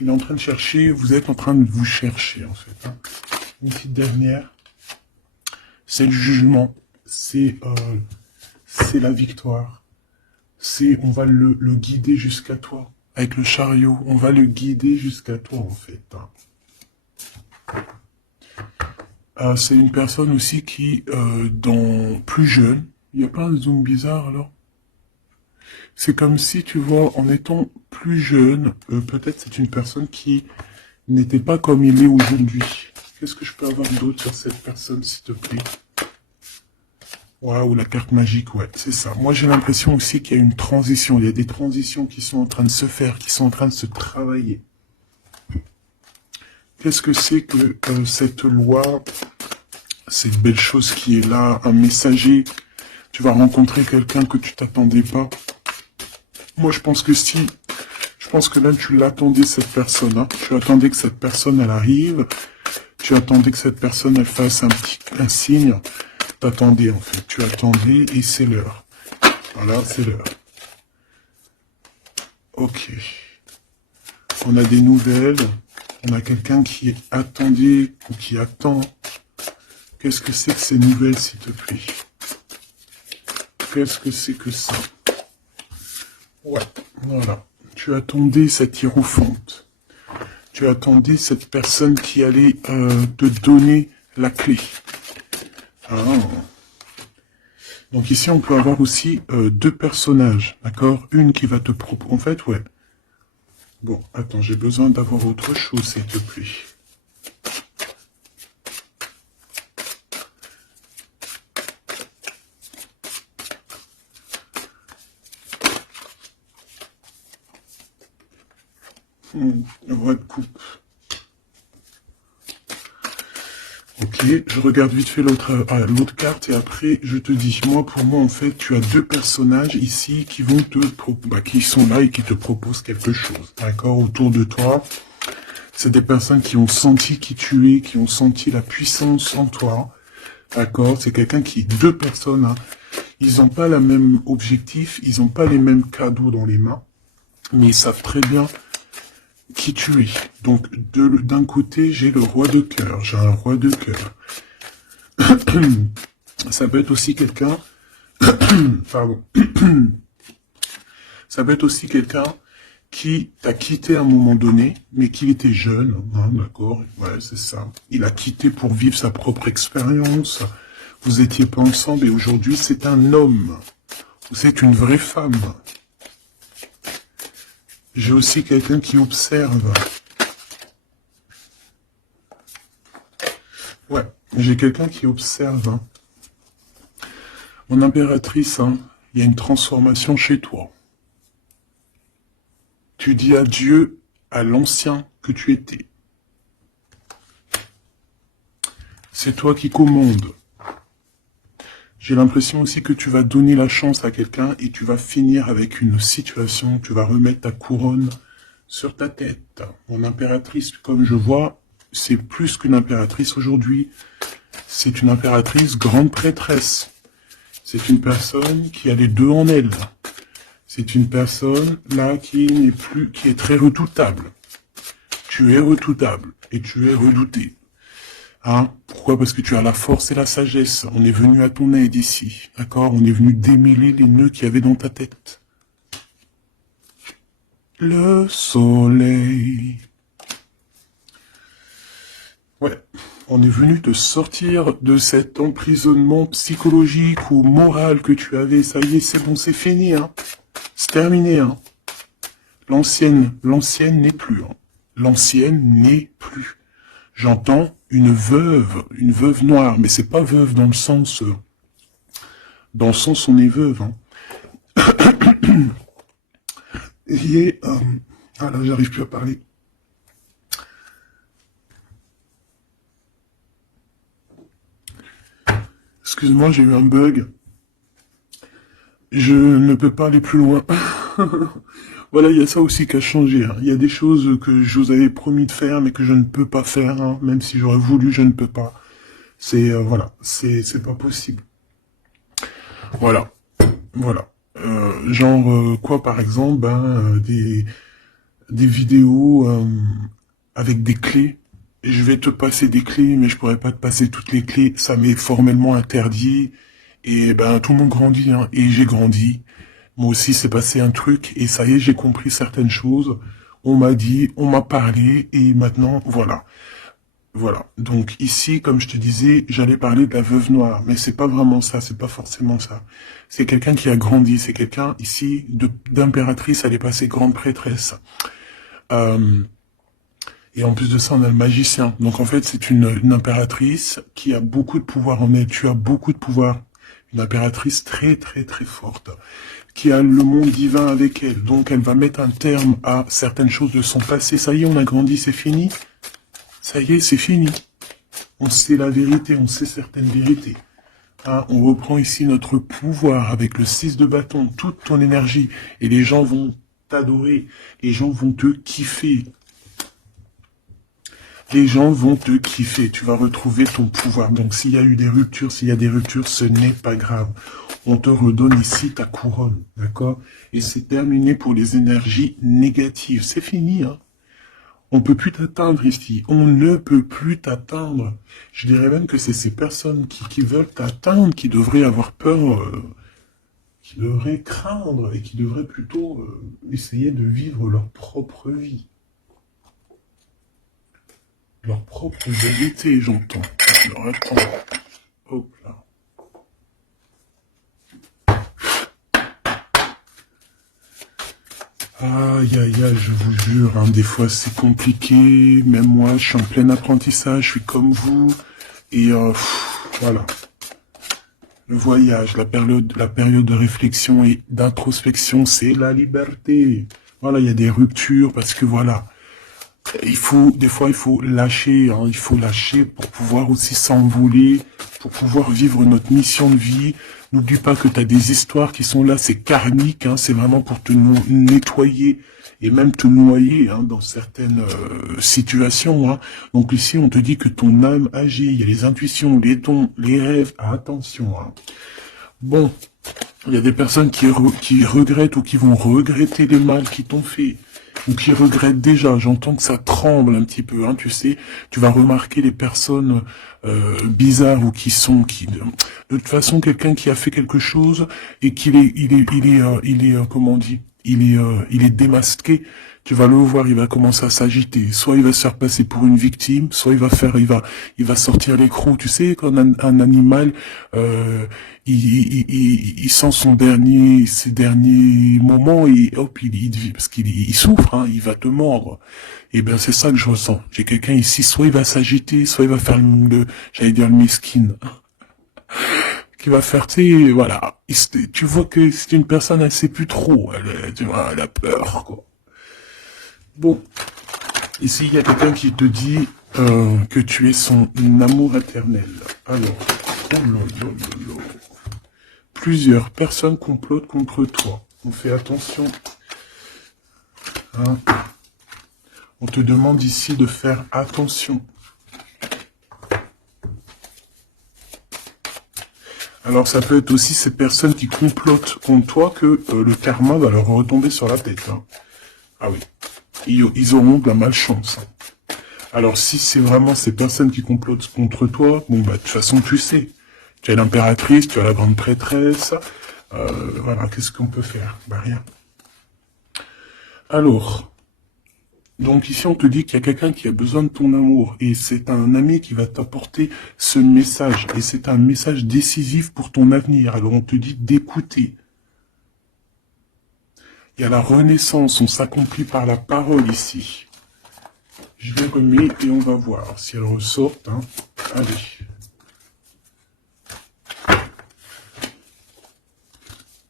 Il est en train de chercher, vous êtes en train de vous chercher, en fait. Hein. Une petite dernière, c'est le jugement, c'est la victoire. On va le guider jusqu'à toi. Avec le chariot, on va le guider jusqu'à toi, en fait. Hein. C'est une personne aussi qui, plus jeune, il n'y a pas un zoom bizarre alors? C'est comme si, tu vois, en étant plus jeune, peut-être c'est une personne qui n'était pas comme il est aujourd'hui. Qu'est-ce que je peux avoir d'autre sur cette personne, s'il te plaît? Waouh, la carte magique, ouais, c'est ça. Moi, j'ai l'impression aussi qu'il y a une transition. Il y a des transitions qui sont en train de se faire, qui sont en train de se travailler. Qu'est-ce que c'est que cette loi, cette belle chose qui est là, un messager, tu vas rencontrer quelqu'un que tu t'attendais pas. Moi, je pense que là, tu l'attendais, cette personne. Hein. Tu attendais que cette personne, elle arrive. Tu attendais que cette personne, elle fasse un signe. T'attendais, en fait. Tu attendais et c'est l'heure. Voilà, c'est l'heure. Ok. On a des nouvelles. On a quelqu'un qui attendait ou qui attend. Qu'est-ce que c'est que ces nouvelles, s'il te plaît? Qu'est-ce que c'est que ça? Ouais, voilà. Tu attendais cette hiérophante. Tu attendais cette personne qui allait te donner la clé. Ah. Donc ici, on peut avoir aussi deux personnages, d'accord? Une qui va te proposer... En fait, ouais. Bon, attends, j'ai besoin d'avoir autre chose, s'il te plaît. Le roi de coupe. Ok. je regarde vite fait l'autre carte et après je te dis, pour moi en fait, tu as deux personnages ici qui vont qui sont là et qui te proposent quelque chose, d'accord, autour de toi. C'est des personnes qui ont senti qui tu es, qui ont senti la puissance en toi, d'accord. C'est deux personnes, hein, ils n'ont pas le même objectif, ils n'ont pas les mêmes cadeaux dans les mains, mais ils savent très bien qui tu es. Donc, d'un côté, j'ai le roi de cœur. J'ai un roi de cœur. Ça peut être aussi quelqu'un... Pardon. Ça peut être aussi quelqu'un qui t'a quitté à un moment donné, mais qui était jeune. Hein, d'accord. Ouais, c'est ça. Il a quitté pour vivre sa propre expérience. Vous étiez pas ensemble et aujourd'hui, c'est un homme. Vous êtes une vraie femme. J'ai aussi quelqu'un qui observe. Ouais, j'ai quelqu'un qui observe. Hein. Mon impératrice, hein, il y a une transformation chez toi. Tu dis adieu à l'ancien que tu étais. C'est toi qui commandes. J'ai l'impression aussi que tu vas donner la chance à quelqu'un et tu vas finir avec une situation, tu vas remettre ta couronne sur ta tête. Mon impératrice, comme je vois, c'est plus qu'une impératrice aujourd'hui. C'est une impératrice grande prêtresse. C'est une personne qui a les deux en elle. C'est une personne là qui est très redoutable. Tu es redoutable et tu es redouté. Hein? Pourquoi? Parce que tu as la force et la sagesse. On est venu à ton aide ici. D'accord? On est venu démêler les nœuds qu'il y avait dans ta tête. Le soleil. Ouais. On est venu te sortir de cet emprisonnement psychologique ou moral que tu avais. Ça y est, c'est bon, c'est fini. Hein? C'est terminé. Hein? L'ancienne n'est plus. Hein? L'ancienne n'est plus. J'entends une veuve noire, mais c'est pas veuve dans le sens on est veuve. Hein. Ah là, j'arrive plus à parler. Excuse-moi, j'ai eu un bug. Je ne peux pas aller plus loin. Voilà, il y a ça aussi qui a changé. Hein. Il y a des choses que je vous avais promis de faire, mais que je ne peux pas faire. Hein. Même si j'aurais voulu, je ne peux pas. C'est voilà, c'est pas possible. Voilà, voilà. Quoi, par exemple, des vidéos avec des clés. Je vais te passer des clés, mais je pourrais pas te passer toutes les clés. Ça m'est formellement interdit. Et tout le monde grandit, hein. Et j'ai grandi. Moi aussi, c'est passé un truc, et ça y est, j'ai compris certaines choses. On m'a dit, on m'a parlé, et maintenant, voilà. Voilà. Donc ici, comme je te disais, j'allais parler de la veuve noire, mais c'est pas vraiment ça, c'est pas forcément ça. C'est quelqu'un qui a grandi, c'est quelqu'un ici d'impératrice, elle est passée grande prêtresse. Et en plus de ça, on a le magicien. Donc en fait, c'est une impératrice qui a beaucoup de pouvoir en elle. Tu as beaucoup de pouvoir. Une impératrice très très très forte, qui a le monde divin avec elle. Donc elle va mettre un terme à certaines choses de son passé. Ça y est, on a grandi, c'est fini. Ça y est, c'est fini. On sait la vérité, on sait certaines vérités. Hein, on reprend ici notre pouvoir avec le 6 de bâton, toute ton énergie. Et les gens vont t'adorer. Les gens vont te kiffer. Les gens vont te kiffer. Tu vas retrouver ton pouvoir. Donc s'il y a eu des ruptures, ce n'est pas grave. On te redonne ici ta couronne. D'accord? Et c'est terminé pour les énergies négatives. C'est fini, hein? On peut plus t'atteindre ici. On ne peut plus t'atteindre. Je dirais même que c'est ces personnes qui veulent t'atteindre, qui devraient avoir peur, qui devraient craindre et qui devraient plutôt essayer de vivre leur propre vie. Leur propre vérité, j'entends. Alors attends. Hop là. Aïe, aïe, aïe, je vous jure, hein, des fois c'est compliqué, même moi je suis en plein apprentissage, je suis comme vous, et voilà. Le voyage, la période de réflexion et d'introspection, c'est la liberté. Voilà, il y a des ruptures, parce que voilà, des fois, il faut lâcher, hein, il faut lâcher pour pouvoir aussi s'envoler, pour pouvoir vivre notre mission de vie. N'oublie pas que tu as des histoires qui sont là, c'est karmique, hein, c'est vraiment pour te nettoyer et même te noyer, hein, dans certaines situations, hein. Donc ici, on te dit que ton âme agit, il y a les intuitions, les dons, les rêves, attention, hein. Bon, il y a des personnes qui regrettent ou qui vont regretter les mal qu'ils t'ont fait, ou qui regrettent déjà. J'entends que ça tremble un petit peu, hein, tu sais. Tu vas remarquer les personnes bizarres ou de toute façon, quelqu'un qui a fait quelque chose et comment on dit, il est démasqué. Tu vas le voir, il va commencer à s'agiter. Soit il va se faire passer pour une victime, soit il va sortir les crocs. Tu sais, quand un animal, il sent ses derniers moments et hop, parce qu'il souffre, hein, il va te mordre. Et ben, c'est ça que je ressens. J'ai quelqu'un ici, soit il va s'agiter, soit il va faire j'allais dire le miskin, qui va faire, tu sais, voilà. Tu vois que c'est une personne, elle sait plus trop, tu vois, elle a peur, quoi. Bon, ici, il y a quelqu'un qui te dit que tu es son amour éternel. Alors, oh là là là là. Plusieurs personnes complotent contre toi. On fait attention. Hein. On te demande ici de faire attention. Alors, ça peut être aussi ces personnes qui complotent contre toi que le karma va leur retomber sur la tête. Hein. Ah oui. Ils auront de la malchance. Alors, si c'est vraiment ces personnes qui complotent contre toi, bon, bah, de toute façon, tu sais. Tu as l'impératrice, tu as la grande prêtresse. Voilà, qu'est-ce qu'on peut faire? Bah, rien. Alors, donc ici, on te dit qu'il y a quelqu'un qui a besoin de ton amour. Et c'est un ami qui va t'apporter ce message. Et c'est un message décisif pour ton avenir. Alors, on te dit d'écouter. Il y a la renaissance, on s'accomplit par la parole ici. Je vais remettre et on va voir si elle ressort. Hein. Allez.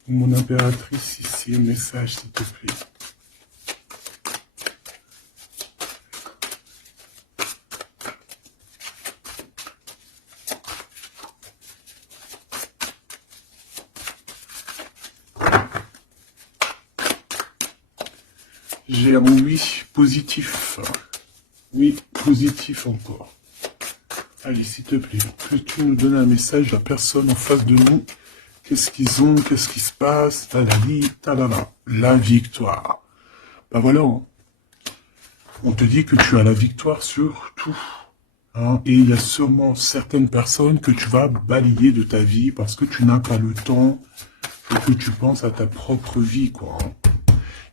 Mon impératrice ici, un message s'il te plaît. J'ai un oui positif. Oui, positif encore. Allez, s'il te plaît, que tu nous donnes un message à personne en face de nous. Qu'est-ce qu'ils ont, qu'est-ce qui se passe, talali, talala. La victoire. Ben voilà, hein. On te dit que tu as la victoire sur tout. Hein, et il y a sûrement certaines personnes que tu vas balayer de ta vie parce que tu n'as pas le temps et que tu penses à ta propre vie, quoi. Hein.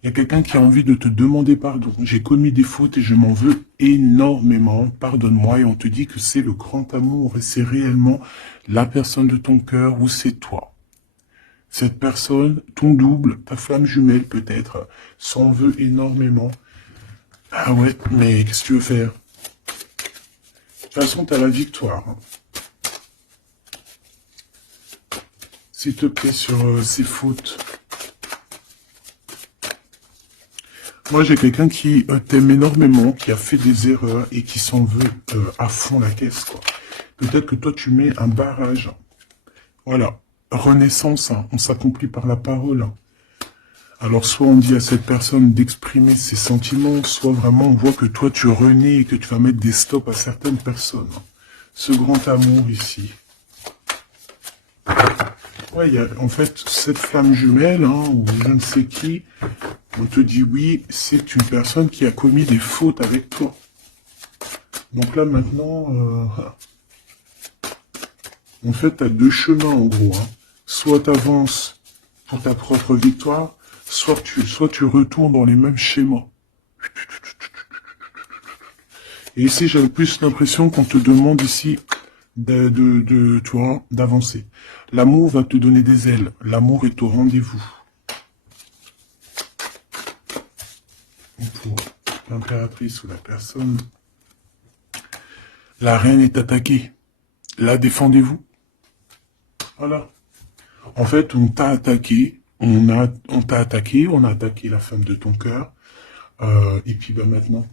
Il y a quelqu'un qui a envie de te demander pardon. J'ai commis des fautes et je m'en veux énormément. Pardonne-moi. Et on te dit que c'est le grand amour et c'est réellement la personne de ton cœur ou c'est toi. Cette personne, ton double, ta flamme jumelle peut-être, s'en veut énormément. Ah ouais, mais qu'est-ce que tu veux faire? De toute façon, tu as la victoire. Hein. S'il te plaît, sur ces fautes. Moi, j'ai quelqu'un qui t'aime énormément, qui a fait des erreurs et qui s'en veut à fond la caisse, quoi. Peut-être que toi, tu mets un barrage. Voilà. Renaissance, hein. On s'accomplit par la parole. Alors, soit on dit à cette personne d'exprimer ses sentiments, soit vraiment on voit que toi, tu renais et que tu vas mettre des stops à certaines personnes. Ce grand amour ici. Ouais, il y a en fait cette flamme jumelle, hein, ou je ne sais qui, on te dit oui, c'est une personne qui a commis des fautes avec toi. Donc là maintenant, en fait, tu as deux chemins en gros. Hein. Soit tu avances pour ta propre victoire, soit tu retournes dans les mêmes schémas. Et ici, j'ai plus l'impression qu'on te demande ici d'avancer. L'amour va te donner des ailes. L'amour est au rendez-vous. Pour l'impératrice ou la personne, la reine est attaquée. La défendez-vous. Voilà. En fait, on t'a attaqué. On a attaqué la femme de ton cœur. Et puis, bah, maintenant,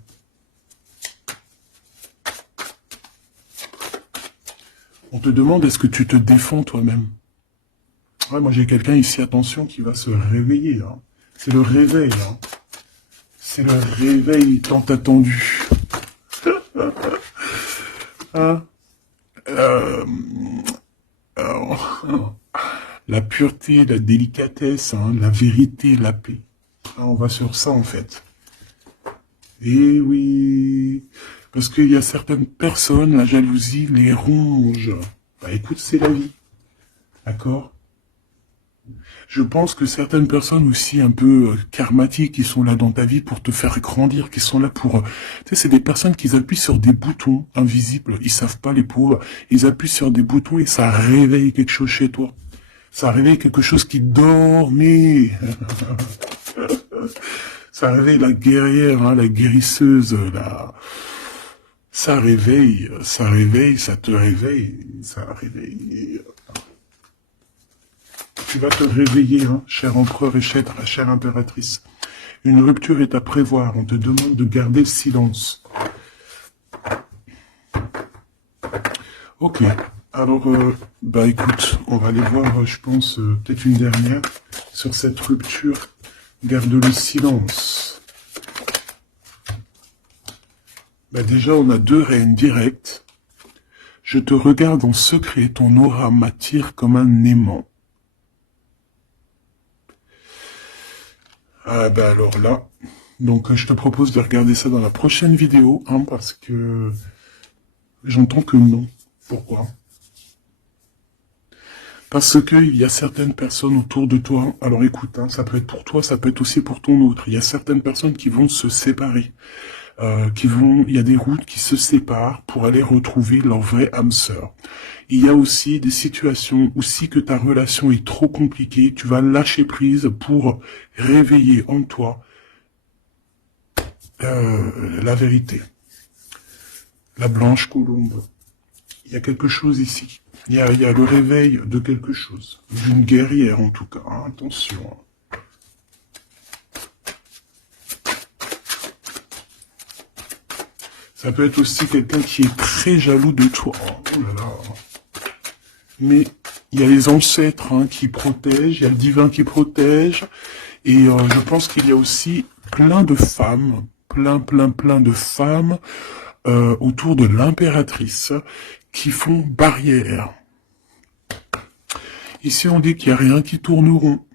On te demande, est-ce que tu te défends toi-même? Ouais, moi j'ai quelqu'un ici, attention, qui va se réveiller, là. C'est le réveil, là. C'est le réveil tant attendu. Hein? Euh, alors, la pureté, la délicatesse, hein, la vérité, la paix. Ah, on va sur ça, en fait. Eh oui, parce qu'il y a certaines personnes, la jalousie les ronge. Bah écoute, c'est la vie, d'accord? Je pense que certaines personnes aussi un peu karmatiques qui sont là dans ta vie pour te faire grandir, qui sont là pour... tu sais, c'est des personnes qui appuient sur des boutons invisibles, ils savent pas les pauvres, ils appuient sur des boutons et ça réveille quelque chose chez toi. Ça réveille quelque chose qui dormait. Ça réveille la guerrière, hein, la guérisseuse, ça réveille, ça réveille, ça te réveille, ça réveille. Tu vas te réveiller, hein, cher empereur et chère impératrice. Une rupture est à prévoir, on te demande de garder le silence. Ok, alors, bah écoute, on va aller voir, je pense, peut-être une dernière sur cette rupture. Garde le silence. Bah déjà, on a 2 reines directes. Je te regarde en secret, ton aura m'attire comme un aimant. Ah bah alors là, donc je te propose de regarder ça dans la prochaine vidéo, hein, parce que j'entends que non. Pourquoi? Parce qu'il y a certaines personnes autour de toi, alors écoute, hein, ça peut être pour toi, ça peut être aussi pour ton autre, il y a certaines personnes qui vont se séparer, il y a des routes qui se séparent pour aller retrouver leur vraie âme sœur. Il y a aussi des situations où si que ta relation est trop compliquée, tu vas lâcher prise pour réveiller en toi la vérité. La blanche colombe. Il y a quelque chose ici. Il y a le réveil de quelque chose. D'une guerrière en tout cas. Hein, attention. Ça peut être aussi quelqu'un qui est très jaloux de toi. Oh là là. Mais il y a les ancêtres, hein, qui protègent, il y a le divin qui protège. Et je pense qu'il y a aussi plein de femmes, plein de femmes autour de l'impératrice qui font barrière. Ici, on dit qu'il n'y a rien qui tourne rond.